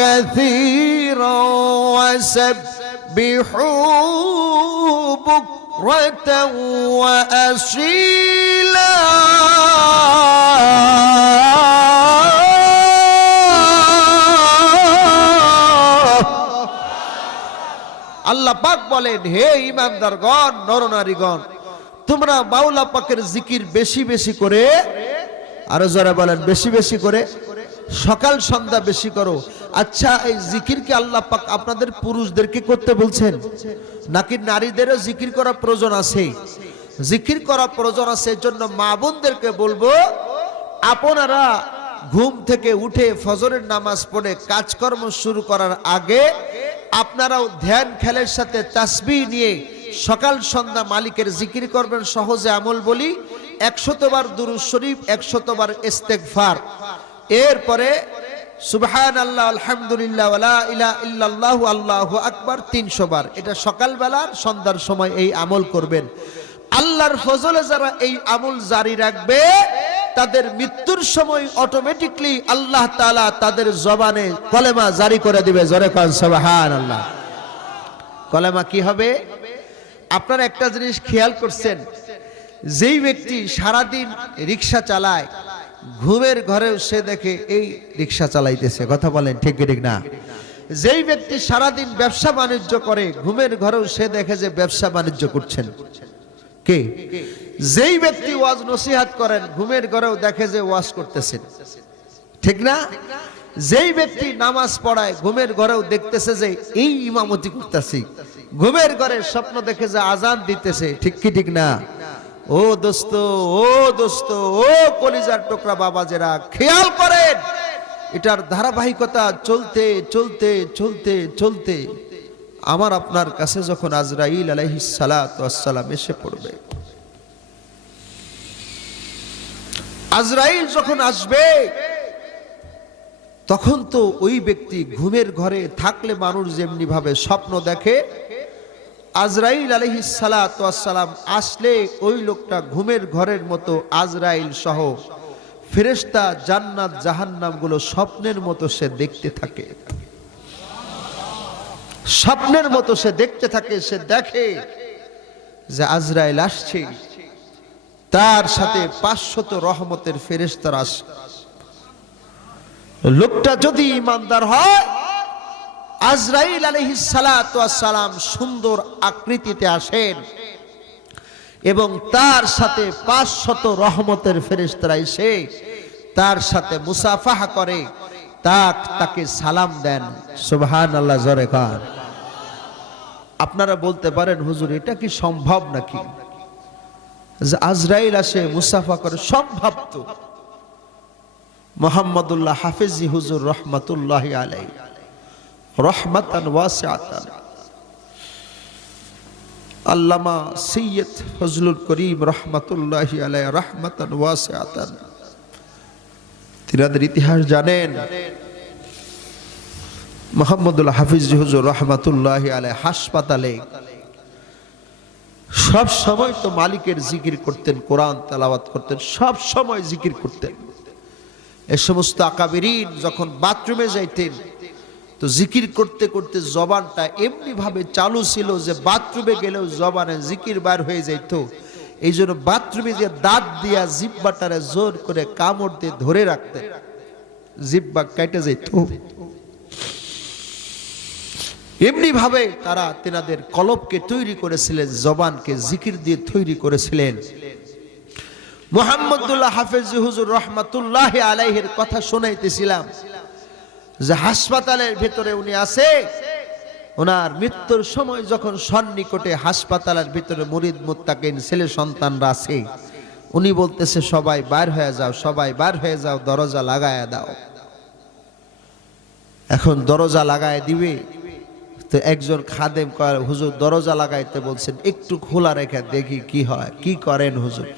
كثيرا وسبحوا بكرة وأصيلا আল্লাহ পাক বলেন, হে ঈমানদারগণ, নরনারীগণ, তোমরা মাওলা পাকের জিকির বেশি বেশি করে, আরো যারা বলেন বেশি বেশি করে, সকাল সন্ধ্যা বেশি করো। আচ্ছা, এই জিকির কি আল্লাহ পাক আপনাদের পুরুষদেরকে করতে বলছেন, নাকি নারীদেরও জিকির করা প্রয়োজন আছে? জিকির করা প্রয়োজন আছে। এর জন্য মা বোনদেরকে বলবো, আপনারা ঘুম থেকে উঠে ফজরের নামাজ পড়ে কাজকর্ম শুরু করার আগে আপনারাও ধ্যান খেলের সাথে তাসবিহ নিয়ে সকাল সন্ধ্যা মালিকের জিকির করবেন। সহজে আমল বলি, 100 বার দুরূদ শরীফ, 100 বার ইস্তেগফার, এরপরে সুবহানাল্লাহ, আলহামদুলিল্লাহ, ওয়ালা ইলাহা ইল্লাল্লাহু, আল্লাহু আকবার 300 বার। এটা সকালবেলার সন্ধ্যার সময় এই আমল করবেন। আল্লাহর ফজলে যারা এই আমল জারি রাখবে, তাদের মৃত্যুর সময় অটোমেটিকলি আল্লাহ তাআলা তাদের জবানে কলেমা জারি করে দিবে। জোরে কোন সুবহানাল্লাহ। কলেমা কি হবে? আপনারা একটা জিনিস খেয়াল করছেন, যেই ব্যক্তি সারাদিন রিক্সা চালায়, ঘুমের ঘরেও সে দেখে এই রিক্সা চালাইতেছে। কথা বলেন ঠিক কি ঠিক না? যেই ব্যক্তি সারাদিন ব্যবসা বাণিজ্য করে, ঘুমের ঘরেও সে দেখে যে ব্যবসা বাণিজ্য করছেন কে? যেই ব্যক্তি ওয়াজ নসিহত করেন, ঘুমের ঘরেও দেখে যে ওয়াজ করতেছেন, ঠিক না? যেই ব্যক্তি নামাজ পড়ায়, ঘুমের ঘরেও দেখতেছে যে এই ইমামতি করতেছি, ঘুমের ঘরে স্বপ্ন দেখে যে আজান দিতেছে, ঠিক কি ঠিক না? ও দোস্ত, ও দোস্ত, ও কলিজার টুকরা বাবাজেরা, খেয়াল করেন, এটার ধারাবাহিকতা চলতে চলতে চলতে চলতে আমার আপনার কাছে যখন আজরাইল আলাইহিস সালাতু ওয়াস সালাম এসে পড়বে, আজরাইল যখন আসবে, তখন তো ওই ব্যক্তি ঘুমের ঘরে থাকলে মানুষ যেমনি ভাবে স্বপ্ন দেখে, আজরাইল আলাইহিস সালাতু ওয়াস সালাম আসলে ওই লোকটা ঘুমের ঘরের মতো আজরাইল সহ ফেরেশতা, জান্নাত, জাহান্নাম গুলো স্বপ্নের মতো সে দেখতে থাকে। স্বপ্নের মতো সে দেখতে থাকে। সে দেখে যে আজরাইল আসছে, তার সাথে 500 রহমতের ফেরেশতারা আসে। লোকটা যদি ঈমানদার হয়, আজরাইল আলাইহিস সালাতু ওয়াস সালাম সুন্দর আকৃতিতে আসেন এবং তার সাথে 500 রহমতের ফেরেশতারা এসে তার সাথে মুসাফাহা করে, তাকে সালাম দেন। সুবহানাল্লাহ, জোরে কান। আপনারা বলতে পারেন, হুজুর এটা কি সম্ভব নাকি যে আজরাইল আসে মুসাফা করে? সম্ভব তো। মুহাম্মদুল্লাহ হাফিজি হুজুর রহমাতুল্লাহি আলাইহি, রহমাতান ওয়াসিআতান, আল্লামা সৈয়দ ফজলুল করিম রহমাতুল্লাহি আলাইহি, রহমাতান ওয়াসিআতান, তিনাদের ইতিহাস জানেন। মুহাম্মদুল্লাহ হাফিজ হুজুর রহমাতুল্লাহি আলাইহি হাসপাতালে সব সময় তো মালিকের জিকির করতেন, কোরআন তেলাওয়াত করতেন, সব সময় জিকির করতেন। এই সমস্ত আকাবিরিন যখন বাথরুমে যাইতেন, তো জিকির করতে করতে জবানটা এমনি ভাবে চালু ছিল যে বাথরুমে গেলেও জবানে জিকির বার হয়ে যাইত। এই জন্য বাথরুমে যে দাঁত দিয়া জিহ্বাটারে জোর করে কামড় দিয়ে ধরে রাখতেন, জিহ্বা কেটে যেত। এমনি ভাবে তারা তেনাদের কলবকে তৈরি করেছিলেন, জবানকে জিকির দিয়ে তৈরি করেছিলেন। মুহাম্মদুল্লাহ হাফেজ হুজুর রহমাতুল্লাহি আলাইহির কথা শোনাইতেছিলাম যে হাসপাতালের ভিতরে উনি আছে, ওনার মৃত্যুর সময় যখন সন্নিকটে হাসপাতালের ভিতরে মুরিদ মুত্তাকিন ছেলে সন্তানরা আছে, উনি বলতেছে সবাই বাইর হয়ে যাও, সবাই বাইর হয়ে যাও, দরজা লাগায়া দাও। এখন দরজা লাগায় দিবে, তো একজন খাদেম কয়, হুজুর দরজা লাগাইতে বলছেন, একটু খোলা রেখে দেখি কি হয়, কি করেন হুজুর।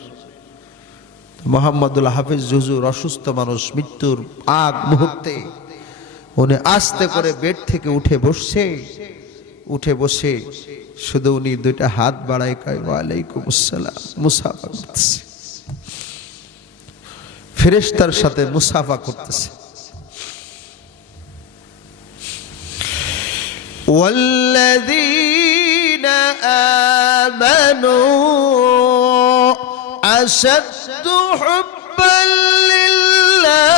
মুহাম্মদুল্লাহ হাফিজ হুজুর অসুস্থ মানুষ, মৃত্যুর আগ মুহূর্তে উনি আস্তে করে বেড থেকে উঠে বসে শুধু উনি দুইটা হাত বাড়ায় কয়, ওয়ালাইকুম আসসালাম, মুসাফা করতেছে, ফেরেশতার সাথে মুসাফা করতেছে। ওয়াল্লাযীনা আমানু আশাদ্দু হুব্বান লিল্লাহ।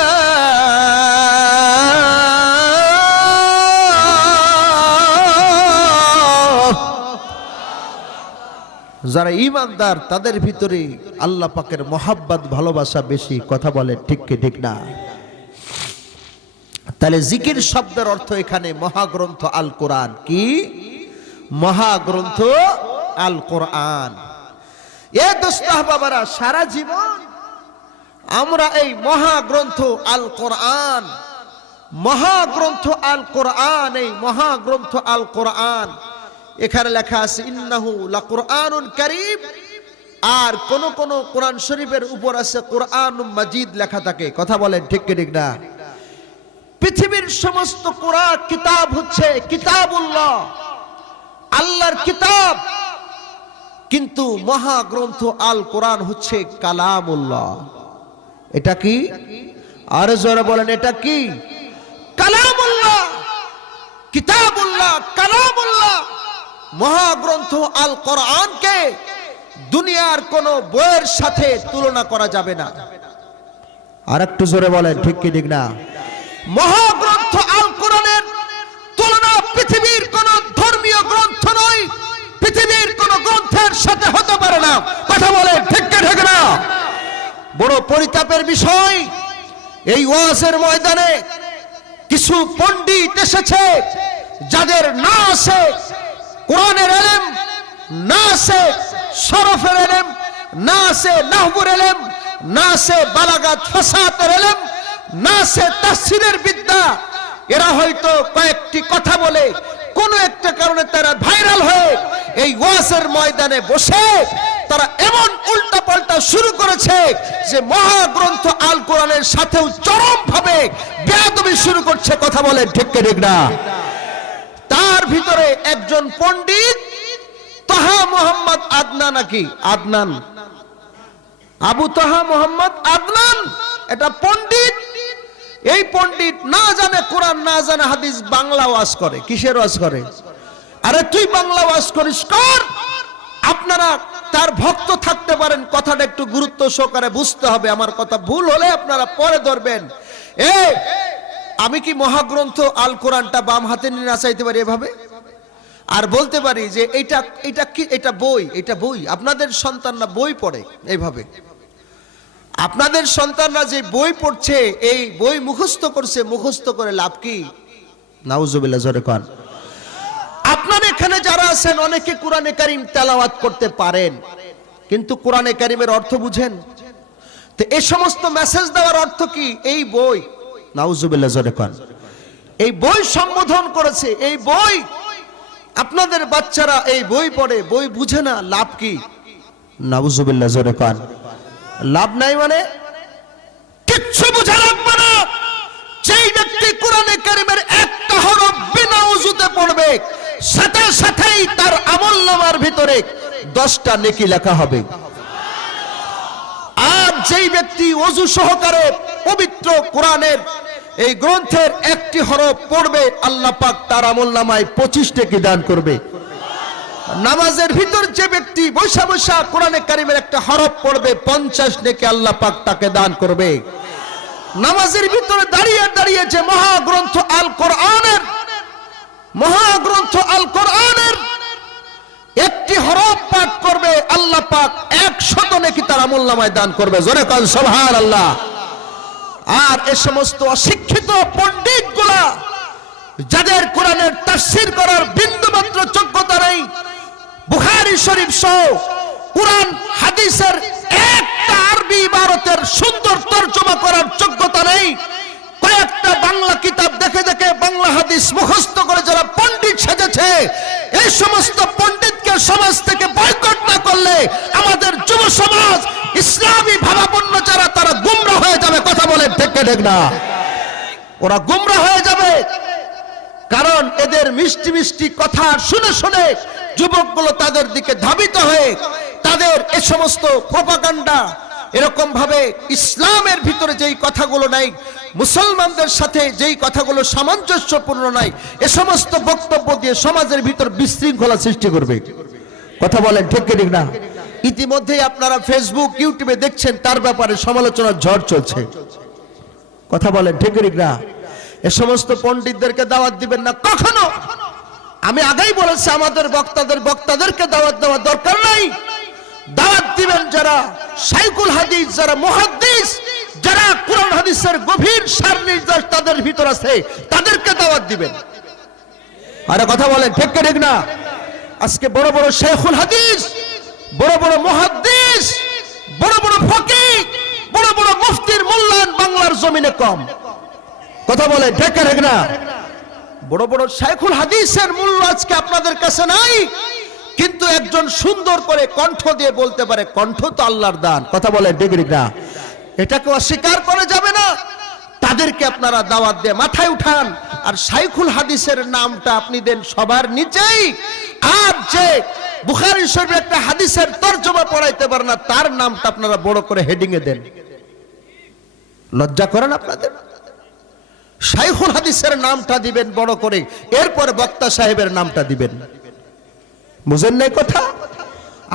যারা ঈমানদার তাদের ভিতরে আল্লাহ পাকের মহাব্বত ভালোবাসা বেশি। কথা বলেন ঠিক কি ঠিক না? তাহলে জিকির শব্দের অর্থ এখানে মহাগ্রন্থ আল কোরআন। কি মহাগ্রন্থ আল কোরআন? এ দোস্ত বাবারা, সারা জীবন আমরা এই মহাগ্রন্থ আল কোরআন, মহাগ্রন্থ আল কোরআন, এই মহাগ্রন্থ আল কোরআন, এখানে লেখা আছে ইন্নাহু লাকুরআনুন কারীম। আর কোন কোন কোরআন শরীফের উপর আছে কোরআনুম মাজিদ লেখা থাকে। কথা বলেন ঠিক কি ঠিক না? পৃথিবীর সমস্ত কোরআন কিতাব হচ্ছে কিতাবুল্লাহ, আল্লাহর কিতাব, কিন্তু মহাগ্রন্থ আল কোরআন হচ্ছে কালামুল্লাহ। এটা কি? আর জোরে বলেন, এটা কি? কালামুল্লাহ, কিতাবুল্লাহ, কালামুল্লাহ। মহাগ্রন্থ আল কোরআনকে দুনিয়ার কোন বইয়ের সাথে তুলনা করা যাবে না। আর একটু জোরে বলেন ঠিক কি ঠিক না? মহাগ্রন্থ আল কোরআনের তুলনা পৃথিবীর কোন ধর্মীয় গ্রন্থ নয়, পৃথিবীর কোন গ্রন্থের সাথে হতে পারে না। কথা বলেন ঠিক কি ঠিক না? বড় পরিতাপের বিষয়, এই ওয়াজের ময়দানে কিছু পণ্ডিত এসেছে যাদের না আছে কোরআনের ইলম, না আছে শরফের ইলম, না আছে নাহবুর ইলম, না আছে বালাগাত ফাসাহাতের ইলম, না আছে তাফসীরের বিদ্যা। এরা হয়তো কয়েকটি কথা বলে কোন একটা কারণে তারা ভাইরাল হয়ে এই ওয়াজের ময়দানে বসে তারা এমন উল্টা পাল্টা শুরু করেছে যে মহাগ্রন্থ আল কোরআনের সাথেও চরম ভাবে বেয়াদবি শুরু করছে। কথা বলেন ঠিক কি ঠিক না? তার ভিতরে একজন পণ্ডিত তাহা মোহাম্মদ আদনান, নাকি আদনান, আবু তাহা মোহাম্মদ আদনান, এটা পণ্ডিত। এই পণ্ডিত না জানে কোরআন, না জানে হাদিস, বাংলা ওয়াজ করে। কিসের ওয়াজ করে? আরে তুই বাংলা ওয়াজ করিস, কর। আপনারা তার ভক্ত থাকতে পারেন, কথাটা একটু গুরুত্ব সহকারে বুঝতে হবে। আমার কথা ভুল হলে আপনারা পরে ধরবেন। আমি কি মহাগ্রন্থ আল কোরআনটা বাম হাতে নিয়ে নাচাইতে পারি এভাবে? আর বলতে পারি যে এটা কি, এটা বই, এটা বই। আপনাদের সন্তানরা বই পড়ে এইভাবে। আপনাদের সন্তানরা যে বই পড়ছে, এই বই মুখস্থ করছে, মুখস্থ করে লাভ কি? নাউজুবিল্লাহ, জোরে কোন। আপনার এখানে যারা আছেন অনেকে কোরআনে কারীম তেলাওয়াত করতে পারেন, কিন্তু কোরআনে কারীমের অর্থ বুঝেন? তো এই সমস্ত মেসেজ দেওয়ার অর্থ কি? এই বই, নাউজুবিল্লাহ, জোরে কোন, এই বই সম্বোধন করেছে। এই বই, আপনাদের বাচ্চারা এই বই পড়ে, বই বুঝে না, লাভ কি? নাউজুবিল্লাহ, জোরে কোন। লাভ নাই মানে কিচ্ছু বোঝা লাগবে না। যেই ব্যক্তি কোরআনে কারীমের একটা হরফ বিনা ওযুতে পড়বে, সাথে সাথেই তার আমলনামার ভিতরে 10টা নেকি লেখা হবে। আর যেই ব্যক্তি ওযু সহকারে পবিত্র কোরআনের এই গ্রন্থের একটি হরফ পড়বে, আল্লাহ পাক তার আমলনামায় 25 নেকি দান করবে। নামাজের ভিতর যে ব্যক্তি বৈশা বৈশা কোরআনে কারীমের একটা হরফ পড়বে, 50 নেকি আল্লাহ পাক তাকে দান করবে। নামাজের ভিতরে দাঁড়িয়ে দাঁড়িয়ে যে মহাগ্রন্থ আল কোরআনের, মহাগ্রন্থ আল কোরআনের একটি হরফ পাঠ করবে, আল্লাহ পাক 100 নেকি তার আমলনামায় দান করবে। জোরে কান সুবহানাল্লাহ। আর এই সমস্ত অশিক্ষিত পণ্ডিতগুলা যাদের কোরআনের তাফসীর করার বিন্দুমাত্র যোগ্যতা নেই, বুখারী শরীফ সহ কোরআন হাদিসের একটা আরবি ইবারতের সুন্দর তরজমা করার যোগ্যতা নেই, কয়েকটা বাংলা কিতাব দেখে দেখে বাংলা হাদিস মুখস্থ করে যারা পণ্ডিত সেজেছে, এই সমস্ত পণ্ডিতকে সমাজ থেকে বয়কট না করলে আমাদের যুব সমাজ, ইসলামী ভাবাপন্ন যারা, তারা গুমরাহ হয়ে যাবে। কথা বলেন ঠিক ঠিক না? ওরা গুমরাহ হয়ে যাবে। কারণ এদের মিষ্টি মিষ্টি কথা শুনে শুনে যুবকগুলো তাদের দিকে ধাবিত হয়ে তাদের এই সমস্ত প্রপাগান্ডা, এরকম ভাবে ইসলামের ভিতরে যেই কথাগুলো নাই, মুসলমানদের সাথে যেই কথাগুলো সামঞ্জস্যপূর্ণ নাই, এ সমস্ত বক্তব্য দিয়ে সমাজের ভিতর বিশৃঙ্খলা সৃষ্টি করবে। কথা বলেন ঠিক কি ঠিক না? ইতিমধ্যেই আপনারা ফেসবুক ইউটিউবে দেখছেন তার ব্যাপারে সমালোচনার ঝড় চলছে। কথা বলেন ঠিক কি ঠিক না? এ সমস্ত পণ্ডিতদেরকে দাওয়াত দিবেন না কখনো। আমি আগেই বলেছি আমাদের বক্তাদেরকে দাওয়াত দেওয়া দরকার নাই। দাওয়াত দিবেন যারা শাইখুল হাদিস, যারা মুহাদ্দিস, যারা কোরআন হাদিসের গভীর সার নির্দেশ তাদের ভিতর আছে, তাদেরকে দাওয়াত দিবেন। আরে কথা বলেন ঠিক কি ঠিক না? আজকে বড় বড় শাইখুল হাদিস, বড় বড় মুহাদ্দিস, বড় বড় ফকিহ, বড় বড় মুফতির মূল্যায়ন বাংলার জমিনে কম। কথা বলেন ঠিক কি ঠিক না? বড় বড় শাইখুল হাদিসের মূল্য আজকে আপনাদের কাছে নাই, কিন্তু একজন সুন্দর করে কণ্ঠ দিয়ে বলতে পারে, কণ্ঠ তো আল্লাহর দান। কথা বলেন ঠিক ঠিক না? এটাকে অস্বীকার করা যাবে না। তাদেরকে আপনারা দাওয়াত দিয়ে মাথায় উঠান। আর শাইখুল হাদিসের নামটা আপনি দেন সবার নিচেই। আর যে বুখারী শরীফের একটা হাদিসের তরজমা পড়াইতে পারে না, তার নামটা আপনারা বড় করে হেডিং এ দেন। লজ্জা করেন আপনাদের? শাইখুল হাদিসের নামটা দিবেন বড় করে, এরপর বক্তা সাহেবের নামটা দিবেন। বুঝেন নাই কথা?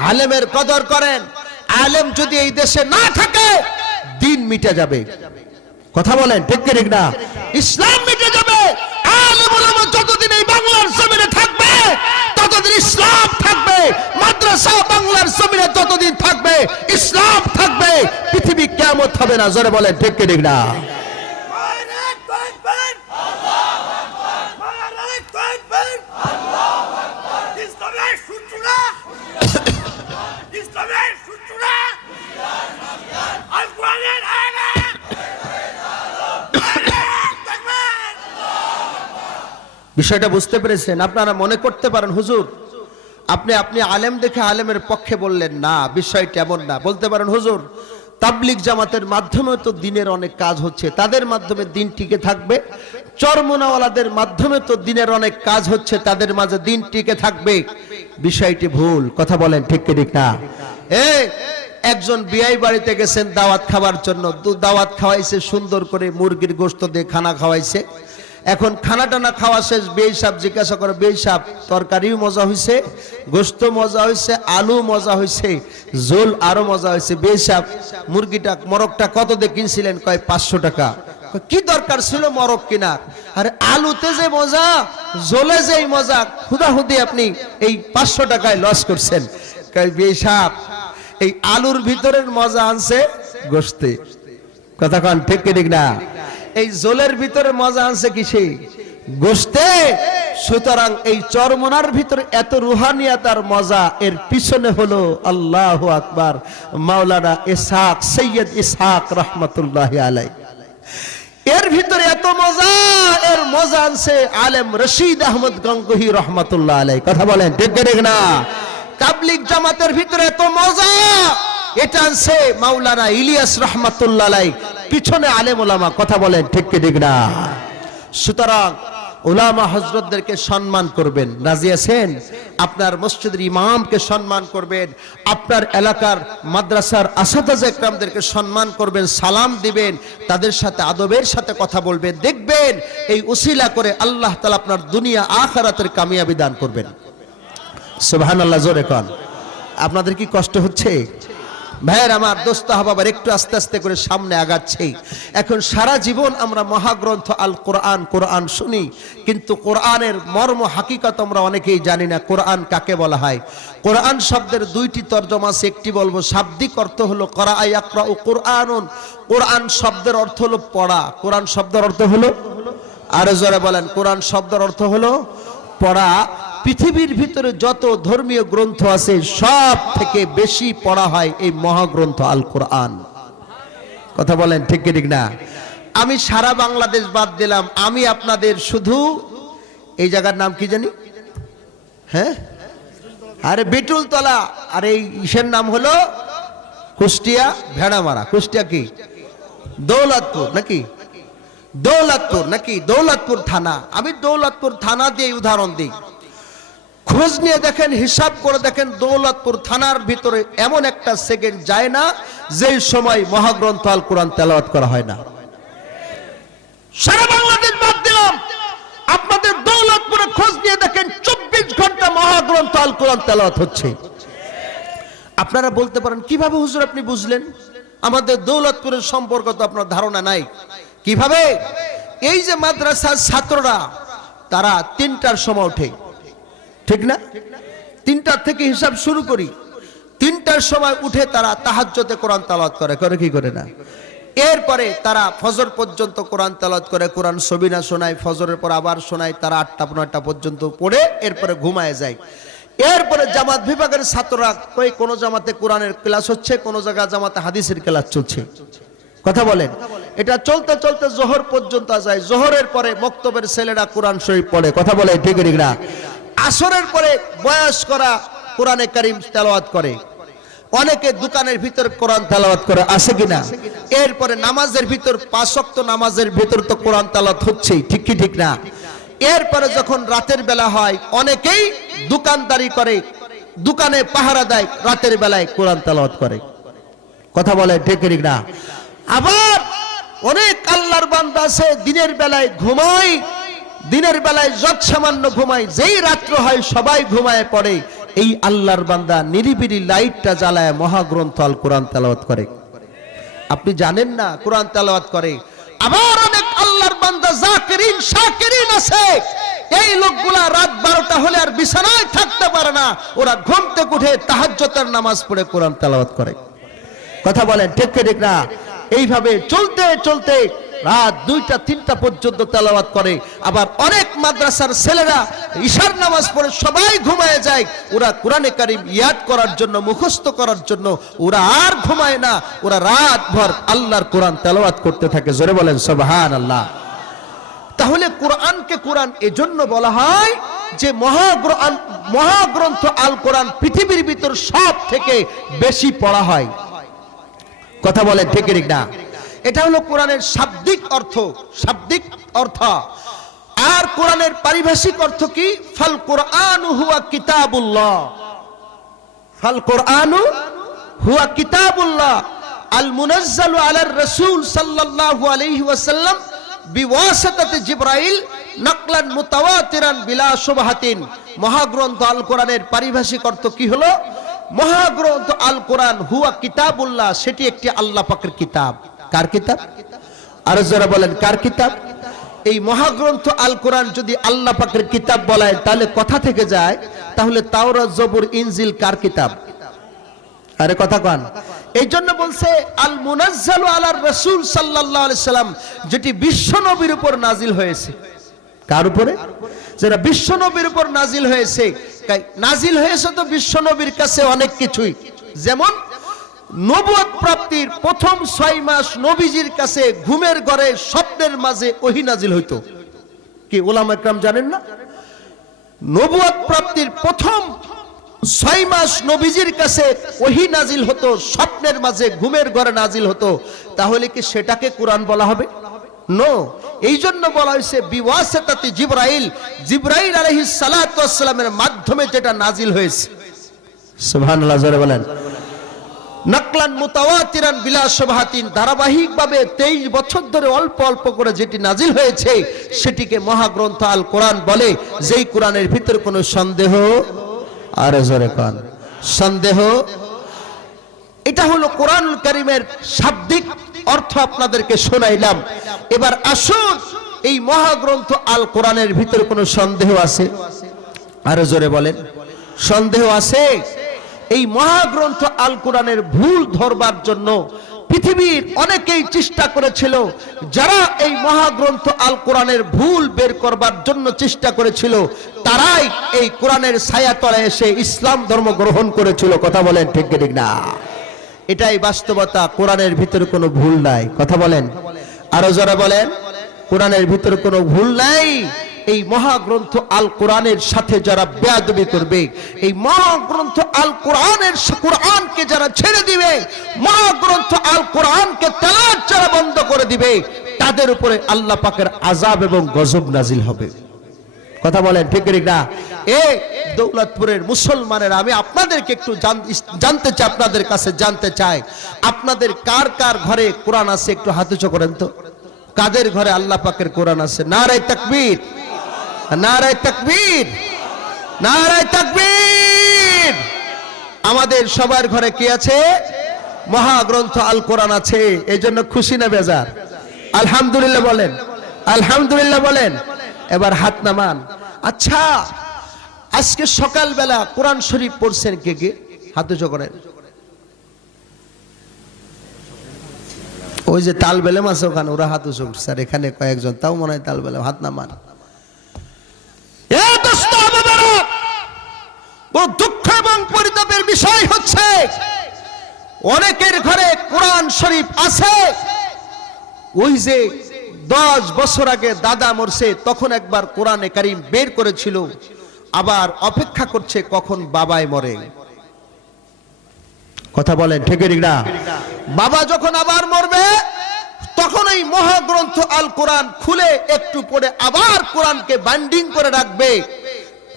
আলেমের কদর করেন। আলেম যদি এই দেশে না থাকে, দিন মিটে যাবে। কথা বলেন ঠিক কি ঠিক না? ইসলাম মিটে যাবে। আলেম ওলামা যতদিন এই বাংলার জমিনে থাকবে, ততদিন ইসলাম থাকবে। মাদ্রাসা বাংলার জমিনে যতদিন থাকবে, ইসলাম থাকবে। পৃথিবী কিয়ামত হবে না। জোরে বলেন ঠিক কি ঠিক না? বিষয়টা বুঝতে পেরেছেন? আপনারা মনে করতে পারেন হুজুর আপনি আলেম দেখে আলেমের পক্ষে বললেন না, বিষয়টা এমন না। বলতে পারেন হুজুর তাবলিগ জামাতের মাধ্যমে তো দিনের অনেক কাজ হচ্ছে, তাদের মাধ্যমে দিন টিকে থাকবে। চরমোনাওয়ালাদের মাধ্যমে তো দিনের অনেক কাজ হচ্ছে, তাদের মাঝে দিন টিকে থাকবে। বিষয়টি ভুল। কথা বলেন ঠিক কি ঠিক না? একজন বিয়াই বাড়িতে গেছেন দাওয়াত খাওয়ার জন্য, দাওয়াত খাওয়াইছে সুন্দর করে, মুরগির গোশত দিয়ে খানা খাওয়াইছে। এখন খানা টানা খাওয়া শেষ, বিয়াই সাহেব জিজ্ঞাসা করে, বিয়াই সাহেব তরকারিও মজা হয়েছে, গোশত মজা হয়েছে, আলু মজা হয়েছে, ঝোল আরো মজা হয়েছে। বিয়াই সাহেব মুরগিটা মরকটা কত দিয়ে কিনছিলেন? কয় 500 টাকা। কি দরকার ছিল মরক কিনা? আরে আলুতে যে মজা, ঝোলে যে মজা, হুদাহুদি আপনি এই 500 টাকায় লস করছেন। কয় বিয়াই সাহেব এই আলুর ভিতরের মজা আনছে গোশতে। কথা কন ঠিক কি ঠিক না? এই ঝোলের ভিতরে মজা আনছে কিসে? গোশতে। সুতরাং এই চরমোনার ভিতরে এত রুহানিয়াত আর মজা, এর পিছনে হলো আল্লাহু আকবার মাওলানা ইসহাক, সৈয়দ ইসহাক রহমাতুল্লাহি আলাইহি। এর ভিতরে এত মজা, এর মজা আনছে আলেম রশিদ আহমদ গঙ্গোহী রহমাতুল্লাহ আলাইহি। কথা বলেন ঠিক কি ঠিক না? তাবলিগ জামাতের ভিতরে এত মজা, এটা আনছে মাওলানা ইলিয়াস রহমাতুল্লাহ আলাইহি। পিছনে আলেম ওলামা। কথা বলেন ঠিক কি ঠিক না? সুতরাং ওলামা হযরতদেরকে সম্মান করবেন। রাজি আছেন? আপনার মসজিদের ইমামকে সম্মান করবেন, আপনার এলাকার মাদ্রাসার আসাদাজে ইকরামদেরকে সম্মান করবেন, সালাম দিবেন, তাদের সাথে আদবের সাথে কথা বলবেন। দেখবেন এই উসিলা করে আল্লাহ তাআলা আপনার দুনিয়া আখিরাতের কামিয়াবি দান করবেন। সুবহানাল্লাহ। জোরে কোন। আপনাদের কি কষ্ট হচ্ছে? ভাইয়ের আমার, দোস্ত আহবাবার, একটু আস্তে আস্তে করে সামনে আগাচ্ছি। এখন সারা জীবন আমরা মহাগ্রন্থ আল কোরআন শুনি, কিন্তু কোরআনের মর্ম হাকিকত আমরা অনেকেই জানি না। কোরআন কাকে বলা হয়? কোরআন শব্দের দুইটি তরজমা আছে। একটি বলবো শাব্দিক অর্থ হলো করা ইয়াকরাউ কোরআনুন। কোরআন শব্দের অর্থ হলো পড়া। কোরআন শব্দের অর্থ হলো, আরো জোরে বলেন, কোরআন শব্দের অর্থ হলো পড়া। পৃথিবীর ভিতরে যত ধর্মীয় গ্রন্থ আছে, সব থেকে বেশি পড়া হয় এই মহাগ্রন্থ আল কোরআন। কথা বলেন ঠিক কি ঠিক না? আমি সারা বাংলাদেশ বাদ দিলাম, আমি আপনাদের শুধু এই জায়গার নাম কি জানি? হ্যাঁ, আরে বিটুলতলা। আর এই ইসের নাম হলো কুষ্টিয়া ভেড়ামারা। কুষ্টিয়া কি? দৌলতপুর নাকি? দৌলতপুর নাকি? দৌলতপুর থানা। আমি দৌলতপুর থানা দিয়ে উদাহরণ দিই। খোঁজ নিয়ে দেখেন, হিসাব করে দেখেন, দৌলতপুর থানার ভিতরে এমন একটা সেকেন্ড যায় না যেই সময় মহাগ্রন্থ আল কোরআন তেলাওয়াত করা হয় না। সারা বাংলাদেশ বাদ দিলাম, আপনাদের দৌলতপুরে খোঁজ নিয়ে দেখেন 24 ঘন্টা মহাগ্রন্থ আল কোরআন তেলাওয়াত হচ্ছে। আপনারা বলতে পারেন কিভাবে হুজুর আপনি বুঝলেন? আমাদের দৌলতপুরের সম্পর্ক তো আপনার ধারণা নাই। কিভাবে? এই যে মাদ্রাসার ছাত্ররা তারা 3টার সময় ওঠে, ঠিক না? 3টার থেকে হিসাব শুরু করি, 3টার সময় উঠে তারা তাহাজ্জুদে কোরআন তেলাওয়াত করে কি করে না? এরপরে তারা ফজর পর্যন্ত কোরআন তেলাওয়াত করে, কোরআন সবিনা শোনায়, ফজরের পর আবার শোনায়, তারা 8টা 9টা পর্যন্ত পড়ে এরপরে ঘুমায় যায়। এরপরে জামাত বিভাগের ছাত্ররা কোন জামাতে কোরআনের ক্লাস হচ্ছে, কোন জায়গা জামাতে হাদিসের ক্লাস চলছে। কথা বলেন, এটা চলতে চলতে জোহর পর্যন্ত যায়। জোহরের পরে মক্তবের ছেলেরা কোরআন শরীফ পড়ে। কথা বলে ঠিক না? আসরের পরে বয়স করা কোরআনে কারীম তেলাওয়াত করে। অনেকে দোকানের ভিতর কোরআন তেলাওয়াত করে, আছে কিনা? এরপরে নামাজের ভিতর 5 ওয়াক্ত নামাজের ভিতর তো কোরআন তেলাওয়াত হচ্ছেই, ঠিক কি ঠিক না? এরপরে যখন রাতের বেলা হয় অনেকেই দোকানদারি করে, দোকানে পাহারা দেয়, রাতের বেলায় কোরআন তেলাওয়াত করে। কথা বলে ঠিক ঠিক না? আবার অনেক আল্লাহর বান্দা আছে দিনের বেলায় ঘুমায়, দিনের বেলায় যত সামান্য ঘুমায়, যেই রাত্র হয় সবাই ঘুমায় পড়ে, এই আল্লাহর বান্দা নিরিবিলি লাইটটা জ্বালায় মহাগ্রন্থ আল কোরআন তেলাওয়াত করে। আপনি জানেন না কোরআন তেলাওয়াত করে। আবার অনেক আল্লাহর বান্দা জাকিরিন শাকিরিন আছে, এই লোকগুলা রাত 12টা হলে আর বিছানায় থাকতে পারে না, ওরা ঘুম থেকে উঠে তাহাজ্জুদের নামাজ পড়ে কোরআন তেলাওয়াত করে। কথা বলেন ঠিক ঠিক না? এইভাবে চলতে চলতে রাত 2টা 3টা পর্যন্ত তেলাওয়াত করে। আবার অনেক মাদ্রাসার ছেলেরা ইশার নামাজ পড়ে সবাই ঘুমায় যায়, ওরা কোরআনে কারীম ইয়াদ করার জন্য, মুখস্থ করার জন্য ওরা আর ঘুমায় না, ওরা রাত ভর আল্লাহর কোরআন তেলাওয়াত করতে থাকে। জোরে বলেন সুবহানাল্লাহ। তাহলে কোরআনকে কোরআন এজন্য বলা হয় যে মহাগ্রন্থ আল কোরআন পৃথিবীর ভিতর সব থেকে বেশি পড়া হয়। কথা বলেন ঠিক ঠিক না? এটা হলো কোরআনের শাব্দিক অর্থ, শাব্দিক অর্থ। আর কোরআনের পারিভাষিক অর্থ কি? ফাল কোরআনু হুয়া কিতাবুল্লাহ, ফাল কোরআনু হুয়া কিতাবুল্লাহ আল মুনাজ্জালু আলার রাসূল সাল্লাল্লাহু আলাইহি ওয়াসাল্লাম বিওয়াসাতাতি জিবরাইল নাকলান মুতাওয়াতিরান বিলা শুবহাতিন। মহাগ্রন্থ আল কোরআনের পারিভাষিক অর্থ কি হলো? মহাগ্রন্থ আল কোরআন হুয়া কিতাবুল্লাহ, সেটি একটি আল্লাহ পাকের কিতাব। কার কিতাব? আর যারা বলেন কার কিতাব? এই মহাগ্রন্থ আল কোরআন যদি আল্লাহ পাকের কিতাব বলায় তাহলে কথা থেকে যায়, তাহলে তাওরাত জবুর ইনজিল কার কিতাব? আরে কথা কন। এই জন্য বলছে আল মুনাজ্জালু আলার রাসূল সাল্লাল্লাহু আলাইহি সাল্লাম, যেটি বিশ্ব নবীর উপর নাজিল হয়েছে। কার উপরে? যারা বিশ্ব নবীর উপর নাজিল হয়েছে। নাজিল হয়েছে তো বিশ্ব নবীর কাছে অনেক কিছুই, যেমন নবুয়ত প্রাপ্তির প্রথম 6 মাস নবীজির কাছে ঘুমের ঘরে স্বপ্নের মাঝে ওহী নাজিল হইতো। কি উলামা ইকরাম জানেন না? নবুয়ত প্রাপ্তির প্রথম 6 মাস নবীজির কাছে ওহী নাজিল হতো, স্বপ্নের মাঝে ঘুমের ঘরে নাজিল হতো। তাহলে কি সেটাকে কোরআন বলা হবে? নো। এই জন্য বলা হয়েছে বিওয়াসাতাতি জিবরাইল, জিবরাইল আলাইহিস সালাতু ওয়াস সালামের মাধ্যমে যেটা নাজিল হয়েছে। সুবহানাল্লাহ, জোরে বলেন। নাকলান মুতাওয়াতিরান বিলা শুবহাতিন, ধারাবাহিকভাবে 23 বছর ধরে অল্প অল্প করে যেটি নাজিল হয়েছে সেটিকে মহাগ্রন্থ আল কোরআন বলে। যেই কোরআনের ভিতর কোনো সন্দেহ, আর জোরে কোন সন্দেহ, এটা হলো কোরআনুল কারীমের শাব্দিক অর্থ আপনাদেরকে শোনাইলাম। এবার আসুন, এই মহাগ্রন্থ আল কোরআনের ভিতর কোনো সন্দেহ আছে? আর জোরে বলেন সন্দেহ আছে? এই মহাগ্রন্থ আল কোরআনের ভুল ধরবার জন্য পৃথিবীর অনেকেই চেষ্টা করেছিল। যারা এই মহাগ্রন্থ আল কোরআনের ভুল বের করবার জন্য চেষ্টা করেছিল, তারাই এই কোরআনের ছায়াতলায় এসে ইসলাম ধর্ম গ্রহণ করেছিল। কথা বলেন ঠিক ঠিক না? এটাই বাস্তবতা। কোরআনের ভিতরে কোনো ভুল নাই। কথা বলেন আরো যারা বলেন কোরআনের ভিতরে কোনো ভুল নাই। এই মহাগ্রন্থ আল কোরআনের সাথে যারা বেয়াদবি করবে, এই মহাগ্রন্থ আল কোরআনকে যারা ছেড়ে দিবে, মহাগ্রন্থ আল কোরআনকে তেলাওয়াত যারা বন্ধ করে দিবে, তাদের উপরে আল্লাহ পাকের আযাব এবং গজব নাজিল হবে। কথা বলেন ঠিক না? এই দৌলতপুরের মুসলমানেরা, আমি আপনাদেরকে একটু জানতে চাই, আপনাদের কাছে জানতে চাই, আপনাদের কার কার ঘরে কোরআন আছে? একটু হাত উঁচু করেন তো। কাদের ঘরে আল্লাহ পাকের কোরআন আছে? নারে তাকবীর, নারে তাকবীর, নারে তাকবীর। আমাদের সবার ঘরে কি আছে? মহাগ্রন্থ আল কোরআন আছে। এই জন্য খুশি না বেজার? আলহামদুলিল্লাহ বলেন, আলহামদুলিল্লাহ বলেন। এবার হাত নামান। আচ্ছা, আজকে সকালবেলা কোরআন শরীফ পড়ছেন কে কে? হাত উঁচু করেন। ওই যে তাল বেলেম আছে ওখানে, ওরা হাত উঁচু করছে, আর এখানে কয়েকজন, তাও মনে হয় তাল বেলেম। হাত নামান। বড় দুঃখ এবং পরিতাপের বিষয় হচ্ছে অনেকের ঘরে কোরআন শরীফ আছে। ওই যে 10 বছর আগে দাদা মরছে, তখন একবার কোরআনে কারীম বের করেছিল, আবার অপেক্ষা করছে কখন বাবাই মরে। কথা বলেন ঠিক না? বাবা যখন আবার মরবে, তখন এই মহাগ্রন্থ আল কোরআন খুলে একটু পড়ে আবার কোরআনকে বাইন্ডিং করে রাখবে।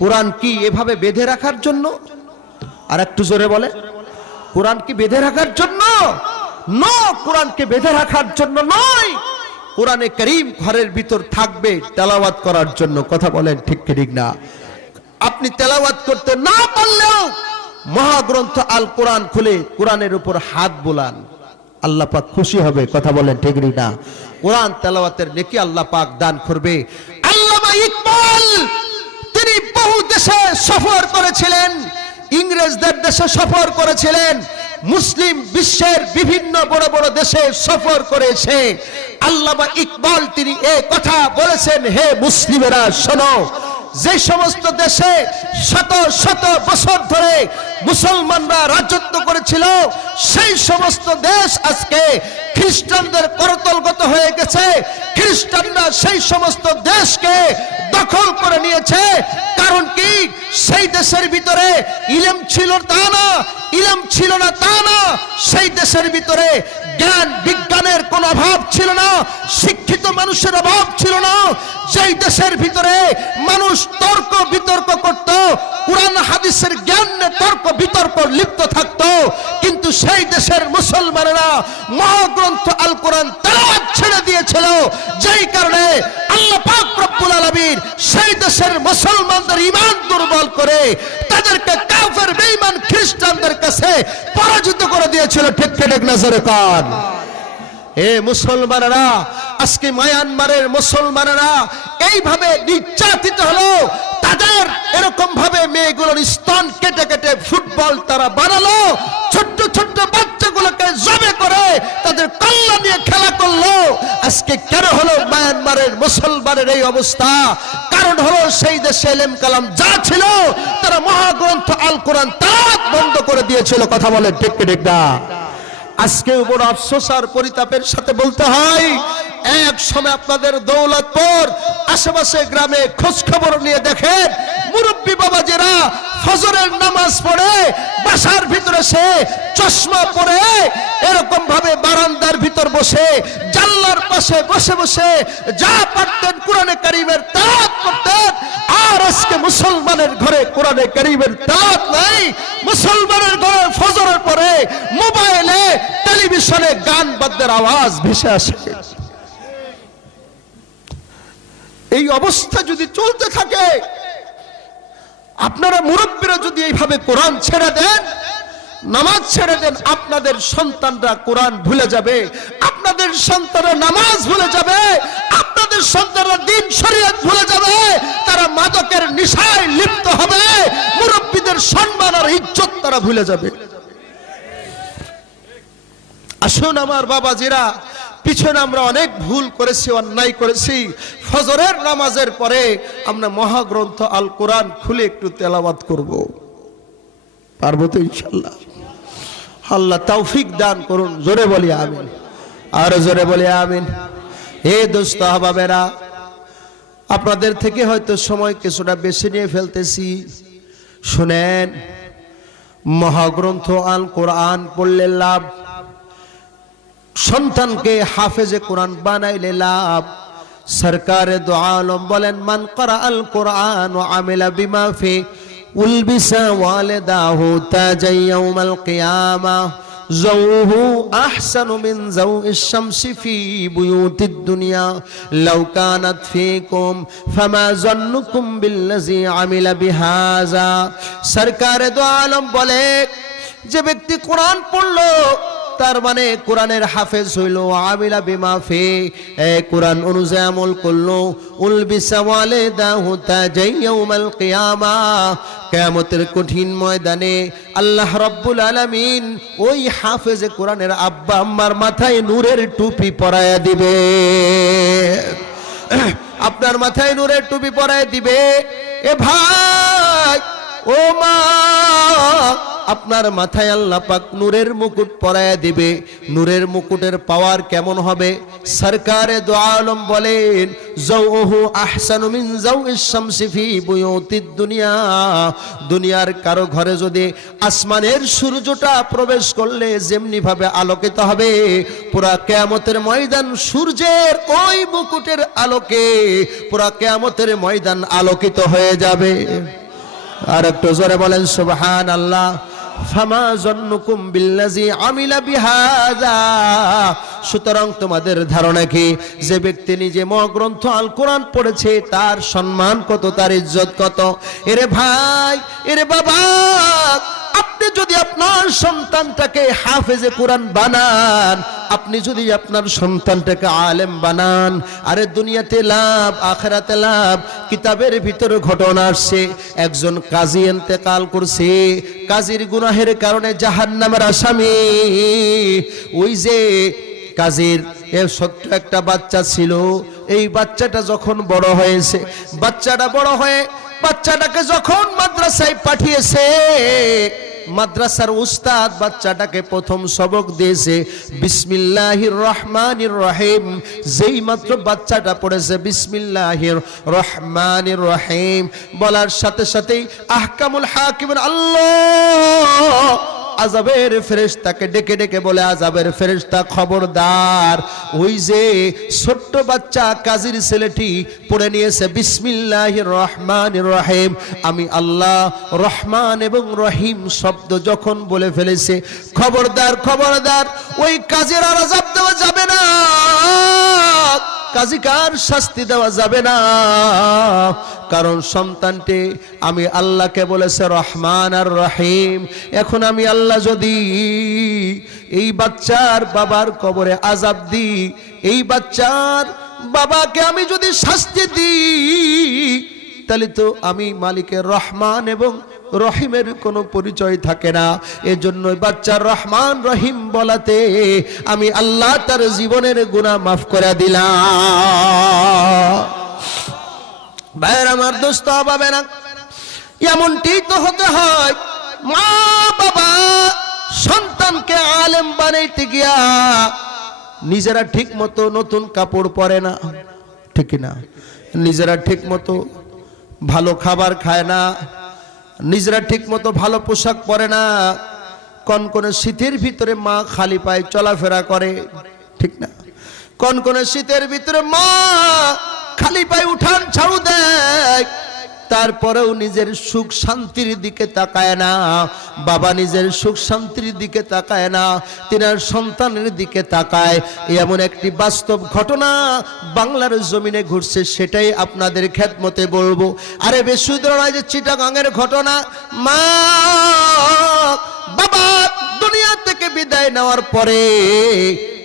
কোরআন কি এভাবে বেঁধে রাখার জন্য? আর একটু জোরে বলে, কোরআন কি বেঁধে রাখার জন্য? না, কোরআনকে বেঁধে রাখার জন্য নয়। কোরআনে কারীম ঘরের ভিতর থাকবে তেলাওয়াত করার জন্য। কথা বলেন ঠিক না? আপনি তেলাওয়াত করতে না পারলেও মহাগ্রন্থ আল কোরআন খুলে কোরআনের উপর হাত বুলান, আল্লাহ পাক খুশি হবে। কথা বলেন ঠিক না? কোরআন তেলাওয়াতের নেকি আল্লাহ পাক দান করবে। আল্লামা ইকবাল তিনি বহু দেশে সফর করেছিলেন, ইংরেজদের দেশে সফর করেছিলেন, মুসলিম বিশ্বের বিভিন্ন বড় বড় দেশে সফর করেছে। আল্লামা ইকবাল তিনি এই কথা বলেছেন, হে মুসলিমেরা শোনো, যে সমস্ত দেশে শত শত বছর ধরে মুসলমানরা রাজত্ব করেছিল, সেই সমস্ত দেশ আজকে খ্রিস্টানদের করতলগত হয়ে গেছে। খ্রিস্টানরা সেই সমস্ত দেশকে দখল করে নিয়েছে। কারণ কি? সেই দেশের ভিতরে ইলম ছিল তা না, ইলম ছিল না তা না, সেই দেশের ভিতরে জ্ঞান বিজ্ঞানের কোনো অভাব ছিল না, শিক্ষিত মানুষের অভাব ছিল না। যেই দেশের ভিতরে মানুষ তর্ক বিতর্ক করত, কুরআন হাদিসের জ্ঞান নিয়ে তর্ক বিতর্ক লিপ্ত থাকত, কিন্তু সেই দেশের মুসলমানেরা মহাগ্রন্থ আল কোরআন তেলাওয়াত ছেড়ে দিয়েছিল। যেই কারণে আল্লাহ পাক রব্বুল আলামিন সেই দেশের মুসলমানদের ঈমান দুর্বল করে তাদেরকে কাফের বেঈমান খ্রিস্টানদের কাছে পরাজিত করে দিয়েছিল। ঠিক ঠিক নজরে কান। এ মুসলমানেরা, আজকে মায়ানমারের মুসলমানেরা এইভাবে নির্যাতিত হলো, তাদের এরকম ভাবে মেয়েগুলোর স্তন কেটে কেটে ফুটবল তারা বানালো, ছোট্ট ছোট্ট বাচ্চাগুলোকে জবে করে তাদের কল্লা নিয়ে খেলা করলো। আজকে কেন হলো মায়ানমারের মুসলমানের এই অবস্থা? কারণ হলো সেই দেশে ইলম কালাম যা ছিল তারা মহাগ্রন্থ আল কোরআন তেলাওয়াত বন্ধ করে দিয়েছিল। কথা বলেন ঠিক ঠিক না? আজকে বড় আফসোস আর পরিতাপের সাথে বলতে হয়, এক সময় আপনাদের দৌলতপুর আশেপাশে গ্রামে খোঁজ খবর নিয়ে দেখেন, মুরব্বী বাবাজিরা ফজরের নামাজ পড়ে বাসার ভিতরে সে চশমা পরে এরকম ভাবে বারান্দার ভিতর বসে জানলার পাশে বসে বসে যা পারতেন কোরআনে কারীমের তেলাওয়াত করতেন। আর আজকে মুসলমানের ঘরে কোরআনে কারীমের তেলাওয়াত নাই। মুসলমানের ঘরে ফজরের পরে মোবাইলে টেলিভিশনে গান বাদ্যের আওয়াজ ভেসে আসে। এই অবস্থা যদি চলতে থাকে, আপনারা মুরব্বীরা যদি এইভাবে কোরআন ছেড়ে দেন, নামাজ ছেড়ে দেন, আপনাদের সন্তানরা কোরআন ভুলে যাবে, আপনাদের সন্তানরা নামাজ ভুলে যাবে, আপনাদের সন্তানরা দ্বীন শরীয়ত ভুলে যাবে, তারা মাদকের নেশায় লিপ্ত হবে, মুরব্বীদের সম্মান আর ইজ্জত তারা ভুলে যাবে। আসুন আমার বাবাজিরা, পিছনে আমরা অনেক ভুল করেছি, অন্যায় করেছি। ফজরের নামাজের পরে আমরা মহাগ্রন্থ আল কোরআন খুলে একটু তেলাওয়াত করব, পারবো তো ইনশাআল্লাহ? আল্লাহ তৌফিক দান করুন। জোরে বলি আমিন, আর জোরে বলি আমিন। হে দোস্ত আহবাবেরা, আপনাদের থেকে হয়তো সময় কিছুটা বেশি নিয়ে ফেলতেছি, শুনেন। মহাগ্রন্থ আল কোরআন পড়লে লাভ, সন্তানকে হাফেজে কোরআন বানাইলে লাভ, সরকারে দু আলম বলেন, মান করা আল কোরআন ও আমিলা বিমা ফি উলবিসা ওয়ালিদাহু তাজাই ইয়াউমাল কিয়ামা যাউহু আহসানু মিন যাউইশ শামসি ফি বুয়ুতিদ দুনিয়া লাউ কানাত ফিকুম ফামা যান্নুকুম বিল্লাযী আমিলা বিহাযা। সরকারে দু আলম বলে, যে ব্যক্তি কোরআন পড়লো তার মানে কোরআনের হাফেজ হইল, আমিলা বিমা ফি, কোরআন অনুযায়ী আমল করলো, উলবিসা ওয়ালিদাহু তাজাই ইয়াউমাল কিয়ামা, কিয়ামতের কঠিন ময়দানে আল্লাহ রাব্বুল আলামিন ওই হাফেজে কোরআনের আব্বা আম্মার মাথায় নূরের টুপি পরায়া দিবে। আপনার মাথায় নূরের টুপি পরায়া দিবে। এ ভাই, ও মা, আপনার মাথায় আল্লাহ পাক নূরের মুকুট পরায়া দিবে। নূরের মুকুটের পাওয়ার কেমন হবে? সরকারে দু আলম বলেন, যাউহু আহসানু মিন যাউইশ শামসি ফি বুয়ুতিদ দুনিয়া, দুনিয়ার কারো ঘরে যদি আসমানের সূর্যটা প্রবেশ করলে যেমনি ভাবে আলোকিত হবে, পুরা কিয়ামতের ময়দান সূর্যের ওই মুকুটের আলোকে পুরা কিয়ামতের ময়দান আলোকিত হয়ে যাবে। আর একটু জোরে বলেন সুবহানাল্লাহ। ফামা যান্নুকুম বিল্লাযী আমিলা বিহাযা, সুতরাং তোমাদের ধারণা কি, যে ব্যক্তি নিজে মহাগ্রন্থ আল কোরআন পড়েছে তার সম্মান কত, তার ইজ্জত কত? এরে ভাই, এরে বাবা, আপনি যদি আপনার সন্তানটাকে হাফেজে কোরআন বানান, আপনি যদি আপনার সন্তানটাকে আলেম বানান, আরে দুনিয়াতে লাভ, আখিরাতে লাভ। কিতাবের ভিতরে ঘটনা আসছে, একজন কাজী ইন্তেকাল করছে, কাজীর গুনাহের কারণে জাহান্নামের আসামি। ওই যে কাজীর ছোট্ট একটা বাচ্চা ছিল, এই বাচ্চাটা যখন বড় হয়েছে, বাচ্চাটা বড় হয়ে বাচ্চাটাকে যখন মাদ্রাসায় পাঠিয়েছে, মাদ্রাসার উস্তাদ বাচ্চাটাকে প্রথম সবক দিয়েছে বিসমিল্লাহির রহমানির রহিম। যেই মাত্র বাচ্চাটা পড়েছে বিসমিল্লাহির রহমানির রহিম বলার সাথে সাথেই আহকামুল হাকিমের আল্লাহ আযাবের ফেরেশতাকে ডেকে ডেকে বলে, আযাবের ফেরেশতা খবরদার, ওই যে ছোট্ট বাচ্চা কাজীর ছেলেটি পড়ে নিয়েছে বিসমিল্লাহির রহমানির রহিম, আমি আল্লাহ রহমান এবং রহিম শব্দ যখন বলে ফেলেছে, খবরদার খবরদার, ওই কাজীর আর আযাব দেওয়া যাবে না, কাজীকার শাস্তি দেওয়া যাবে না, কারণ সন্তানটি আমি আল্লাহকে বলেছে রহমান আর রহিম। এখন আমি আল্লাহ যদি এই বাচ্চার বাবার কবরে আযাব দিই, এই বাচ্চার বাবাকে আমি যদি শাস্তি দিই, তাহলে তো আমি মালিকের রহমান এবং রহিমের কোনো পরিচয় থাকে না। এজন্য বাচ্চার রহমান রহিম বলাতে আমি আল্লাহ তার জীবনের গুনাহ মাফ করে দিলাম। ভাইয়ের আমার, দোস্ত হবে না, এমনটি তো হতে হয়। মা বাবা সন্তানকে আলেম বানাইতে গিয়া নিজেরা ঠিক মতো নতুন কাপড় পরে না, ঠিক না? নিজেরা ঠিক মতো ভালো খাবার খায় না, নিজেরা ঠিক মতো ভালো পোশাক পরে না, কনকনে শীতের ভিতরে মা খালি পায়ে চলাফেরা করে, ঠিক না? কনকনে শীতের ভিতরে মা খালি পায়ে উঠান ঝাড়ু দেয়, তারপরেও নিজের সুখ শান্তির দিকে তাকায় না। বাবা নিজের সুখ শান্তির দিকে তাকায় না, তিনার সন্তানের দিকে তাকায়। এমন একটি বাস্তব ঘটনা বাংলার জমিনে ঘটছে, সেটাই আপনাদের খেদমতে বলবো। আরে বেশি দূর নয়, যে চিটাগাংয়ের ঘটনা। মা বাবা দুনিয়া থেকে বিদায় নেওয়ার পরে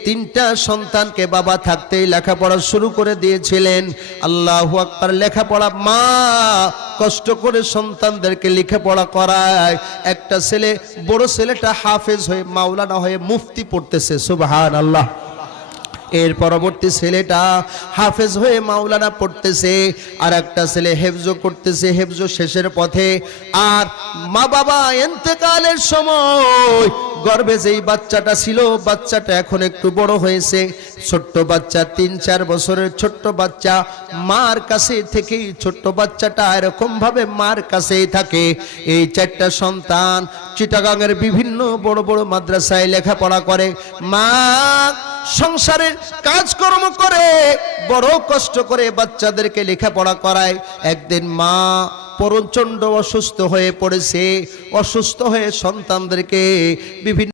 তিনটা সন্তানকে বাবা থাকতেই লেখাপড়া শুরু করে দিয়েছিলেন। আল্লাহু আকবার। লেখাপড়া মা কষ্ট করে সন্তানদেরকে লেখাপড়া করায়। একটা ছেলে, বড় ছেলেটা হাফেজ হয়ে মাওলানা হয়ে মুফতি পড়তেছে, সুবহানাল্লাহ। এর পরবর্তী ছেলেটা হাফেজ হয়ে মাওলানা পড়তেছে, আর একটা ছেলে হেফজো করতেছে, হেফজো শেষের পথে। আর মা বাবা ইন্তেকালের সময় গর্ভে যেই বাচ্চাটা ছিল, বাচ্চাটা এখন একটু বড় হয়েছে, ছোট্ট বাচ্চা, 3-4 বছরের ছোট্ট বাচ্চা, মার কাছে থেকেই ছোট্ট বাচ্চাটা এরকম ভাবে মার কাছেই থাকে। এই 4টা সন্তান চিটাগাংয়ের বিভিন্ন বড় বড় মাদ্রাসায় লেখাপড়া করে। মা সংসারের কাজকর্ম করে বড় কষ্ট করে বাচ্চাদেরকে লেখাপড়া করায়। একদিন মা প্রচণ্ড অসুস্থ হয়ে পড়েছে, অসুস্থ হয়ে সন্তানদেরকে বিভিন্ন